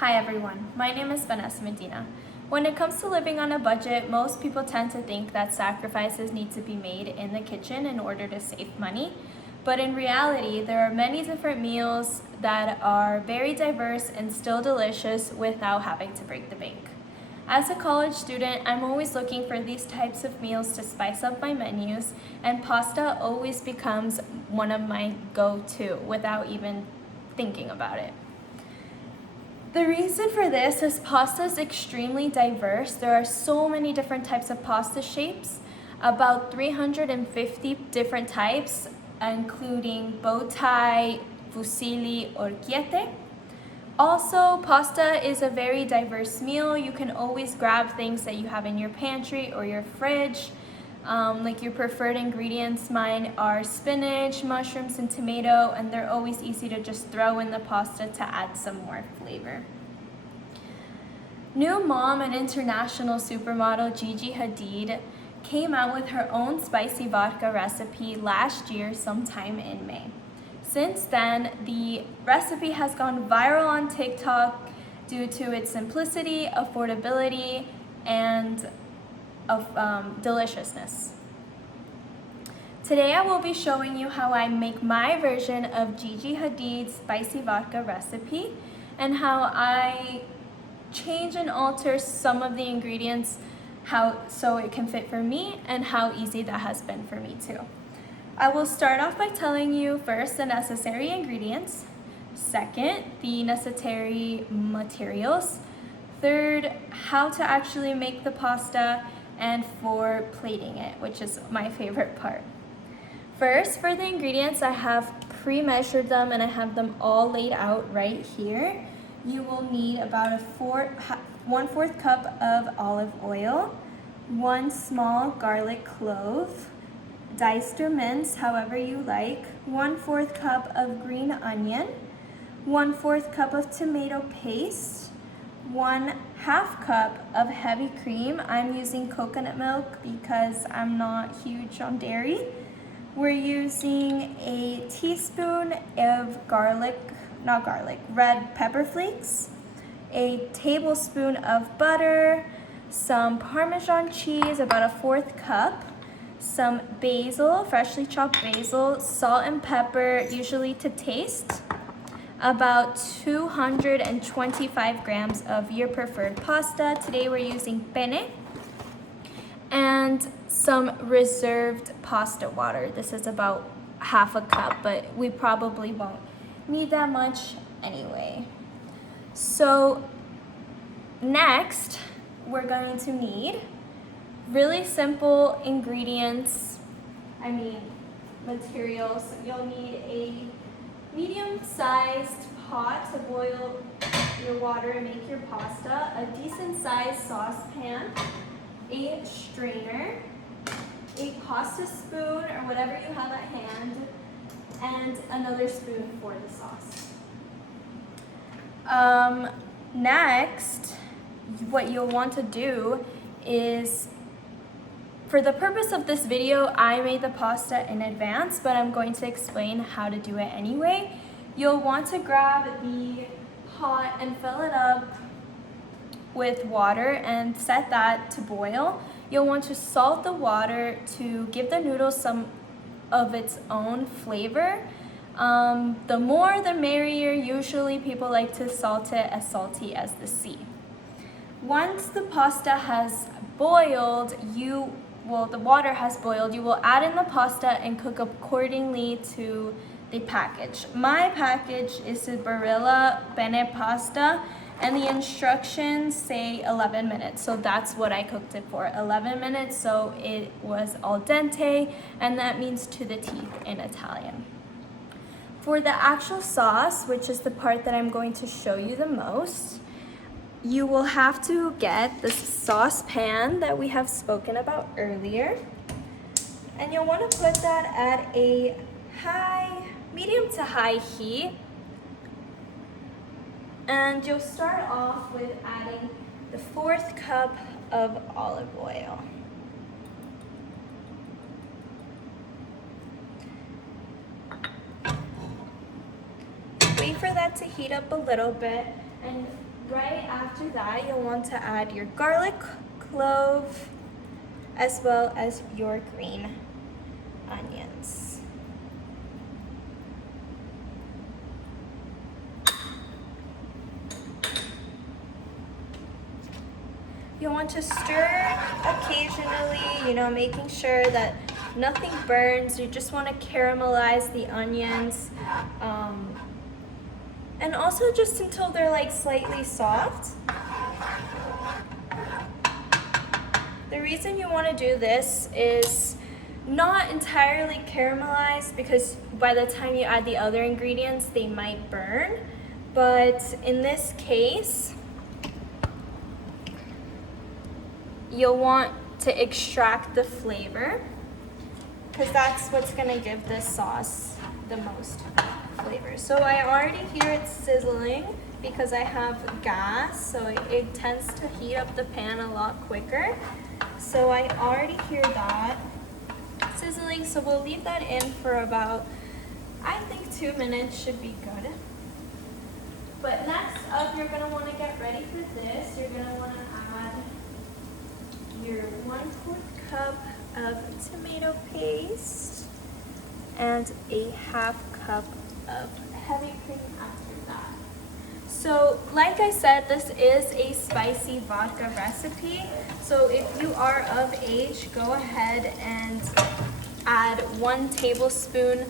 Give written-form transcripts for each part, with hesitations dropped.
Hi everyone, my name is Vanessa Medina. When it comes to living on a budget, most people tend to think that sacrifices need to be made in the kitchen in order to save money. But in reality, there are many different meals that are very diverse and still delicious without having to break the bank. As a college student, I'm always looking for these types of meals to spice up my menus, and pasta always becomes one of my go-to without even thinking about it. The reason for this is pasta is extremely diverse. There are so many different types of pasta shapes, about 350 different types, including bow tie, fusilli, or quiete. Also, pasta is a very diverse meal. You can always grab things that you have in your pantry or your fridge. Like your preferred ingredients, mine are spinach, mushrooms, and tomato, and they're always easy to just throw in the pasta to add some more flavor. New mom and international supermodel Gigi Hadid came out with her own spicy vodka recipe last year sometime in May. Since then, the recipe has gone viral on TikTok due to its simplicity, affordability, and deliciousness. Today I will be showing you how I make my version of Gigi Hadid's spicy vodka recipe and how I change and alter some of the ingredients so it can fit for me and how easy that has been for me too. I will start off by telling you first the necessary ingredients, second, the necessary materials, third, how to actually make the pasta, and for plating it, which is my favorite part. First, for the ingredients, I have pre-measured them and I have them all laid out right here. You will need about a 1/4 cup of olive oil, 1 small garlic clove, diced or minced, however you like, 1/4 cup of green onion, 1/4 cup of tomato paste, 1/2 cup of heavy cream. I'm using coconut milk because I'm not huge on dairy. We're using a teaspoon of red pepper flakes, a tablespoon of butter, some Parmesan cheese, about a 1/4 cup, some basil, freshly chopped basil, salt and pepper, usually to taste, about 225 grams of your preferred pasta. Today we're using penne, and some reserved pasta water. This is about 1/2 cup, but we probably won't need that much anyway. So next, we're going to need really simple ingredients, materials. You'll need a medium-sized pot to boil your water and make your pasta, a decent-sized saucepan, a strainer, a pasta spoon or whatever you have at hand, and another spoon for the sauce. Next, what you'll want to do is, for the purpose of this video, I made the pasta in advance, but I'm going to explain how to do it anyway. You'll want to grab the pot and fill it up with water and set that to boil. You'll want to salt the water to give the noodles some of its own flavor. The more the merrier. Usually people like to salt it as salty as the sea. Once the pasta has boiled, the water has boiled, you will add in the pasta and cook accordingly to the package. My package is the Barilla penne pasta, and the instructions say 11 minutes, so that's what I cooked it for, 11 minutes, so it was al dente, and that means to the teeth in Italian. For the actual sauce, which is the part that I'm going to show you the most, you will have to get the saucepan that we have spoken about earlier, and you'll want to put that at a medium to high heat, and you'll start off with adding the 1/4 cup of olive oil. Wait for that to heat up a little bit, and Right after that, you'll want to add your garlic, clove, as well as your green onions. You'll want to stir occasionally, making sure that nothing burns. You just want to caramelize the onions. And also just until they're like slightly soft. The reason you want to do this is not entirely caramelized, because by the time you add the other ingredients, they might burn. But in this case, you'll want to extract the flavor, because that's what's going to give this sauce the most flavor. So I already hear it sizzling because I have gas, so it tends to heat up the pan a lot quicker. So I already hear that sizzling, so we'll leave that in for about, I think 2 minutes should be good. But next up, you're going to want to get ready for this. You're going to want to add your 1/4 cup of tomato paste and a 1/2 cup of heavy cream after that. So like I said, this is a spicy vodka recipe. So if you are of age, go ahead and add 1 tablespoon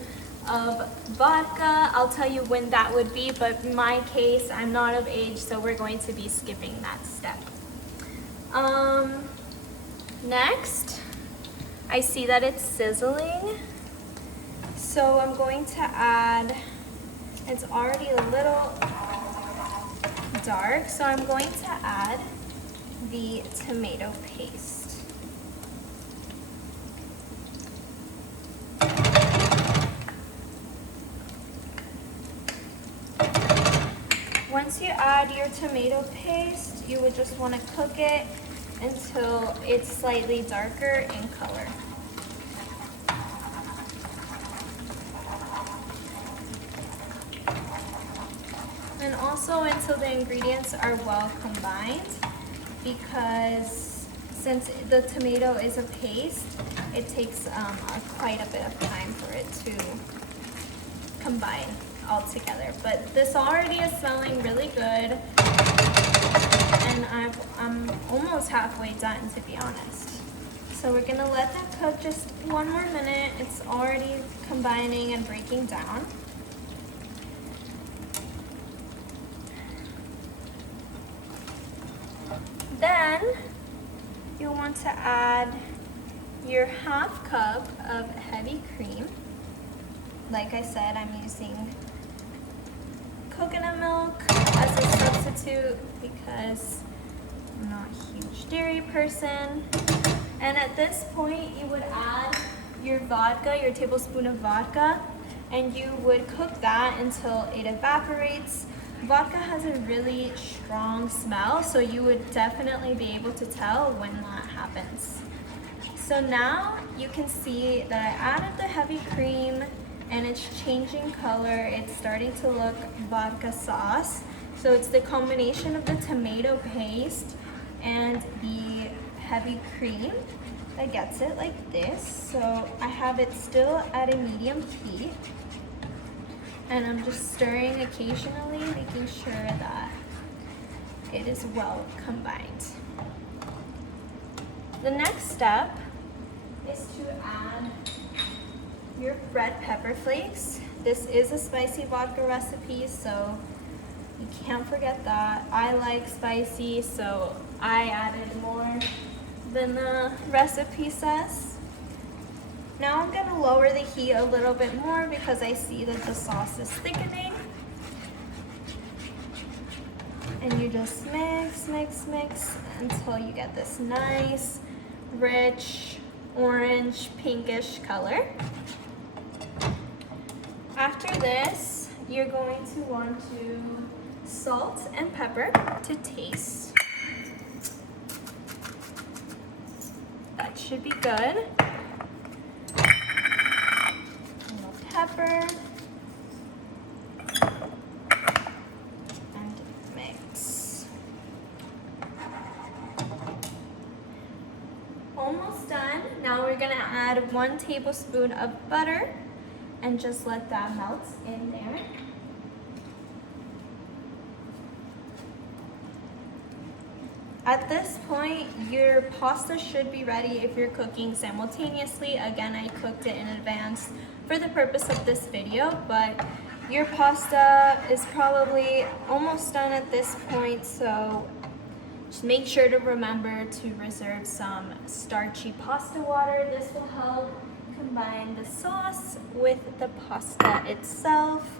of vodka. I'll tell you when that would be, but in my case, I'm not of age, so we're going to be skipping that step. Next, I see that it's sizzling. So I'm going to add, it's already a little dark, so I'm going to add the tomato paste. Once you add your tomato paste, you would just want to cook it until it's slightly darker in color. And also until the ingredients are well combined, because since the tomato is a paste, it takes quite a bit of time for it to combine all together. But this already is smelling really good, and I'm almost halfway done, to be honest. So we're gonna let that cook just 1 more minute. It's already combining and breaking down. Then you'll want to add your 1/2 cup of heavy cream. Like I said, I'm using coconut milk as a substitute because I'm not a huge dairy person. And at this point, you would add your vodka, your tablespoon of vodka, and you would cook that until it evaporates. Vodka has a really strong smell, so you would definitely be able to tell when that happens. So now you can see that I added the heavy cream and it's changing color. It's starting to look vodka sauce. So it's the combination of the tomato paste and the heavy cream that gets it like this. So I have it still at a medium heat, and I'm just stirring occasionally, making sure that it is well combined. The next step is to add your red pepper flakes. This is a spicy vodka recipe, so you can't forget that. I like spicy, so I added more than the recipe says. Now I'm gonna lower the heat a little bit more because I see that the sauce is thickening. And you just mix, mix, mix until you get this nice, rich, orange, pinkish color. After this, you're going to want to salt and pepper to taste. That should be good. A little pepper. And mix. gonna add 1 tablespoon of butter and just let that melt in there. At this point, your pasta should be ready if you're cooking simultaneously. Again, I cooked it in advance for the purpose of this video, but your pasta is probably almost done at this point, so just make sure to remember to reserve some starchy pasta water. This will help combine the sauce with the pasta itself.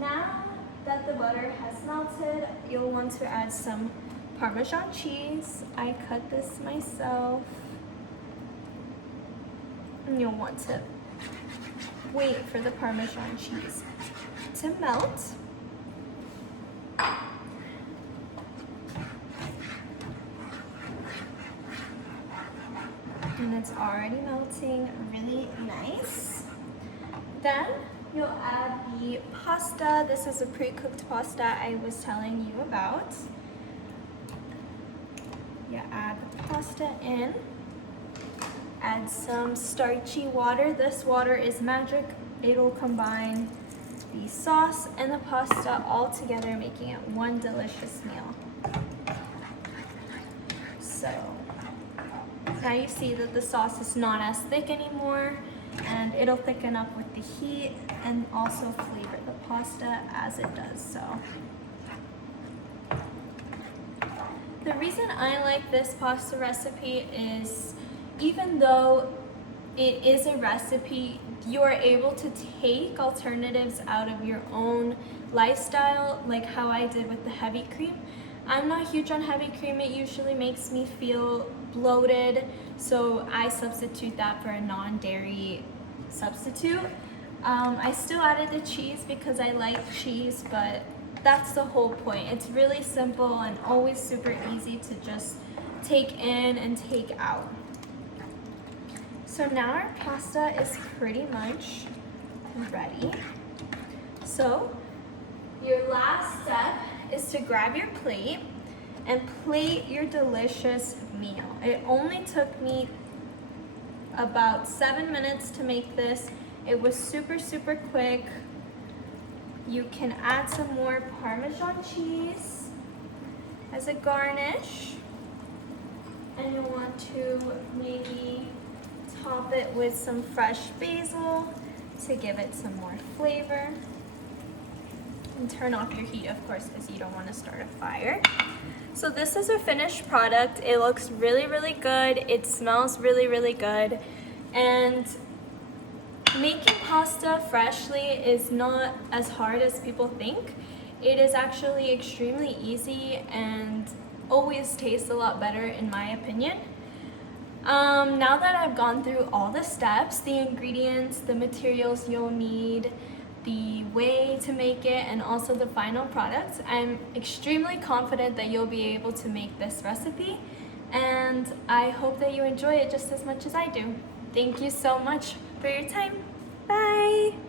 Now that the butter has melted, you'll want to add some Parmesan cheese. I cut this myself. And you'll want to wait for the Parmesan cheese to melt. And it's already melting really nice. Then you'll add the pasta. This is a pre-cooked pasta I was telling you about. You add the pasta in, add some starchy water. This water is magic. It'll combine the sauce and the pasta all together, making it one delicious meal. So now you see that the sauce is not as thick anymore, and it'll thicken up with the heat and also flavor the pasta as it does so. The reason I like this pasta recipe is even though it is a recipe, you are able to take alternatives out of your own lifestyle, like how I did with the heavy cream. I'm not huge on heavy cream. It usually makes me feel bloated, so I substitute that for a non-dairy substitute. I still added the cheese because I like cheese, but that's the whole point. It's really simple and always super easy to just take in and take out. So now our pasta is pretty much ready. So your last step is to grab your plate and plate your delicious meal. It only took me about 7 minutes to make this. It was super quick. You can add some more Parmesan cheese as a garnish, and you want to maybe top it with some fresh basil to give it some more flavor. And turn off your heat, of course, because you don't want to start a fire. So this is a finished product. It looks really good. It smells really good. And making pasta freshly is not as hard as people think. It is actually extremely easy and always tastes a lot better in my opinion. Now that I've gone through all the steps, the ingredients, the materials you'll need, the way to make it, and also the final product, I'm extremely confident that you'll be able to make this recipe, and I hope that you enjoy it just as much as I do. Thank you so much for your time. Bye!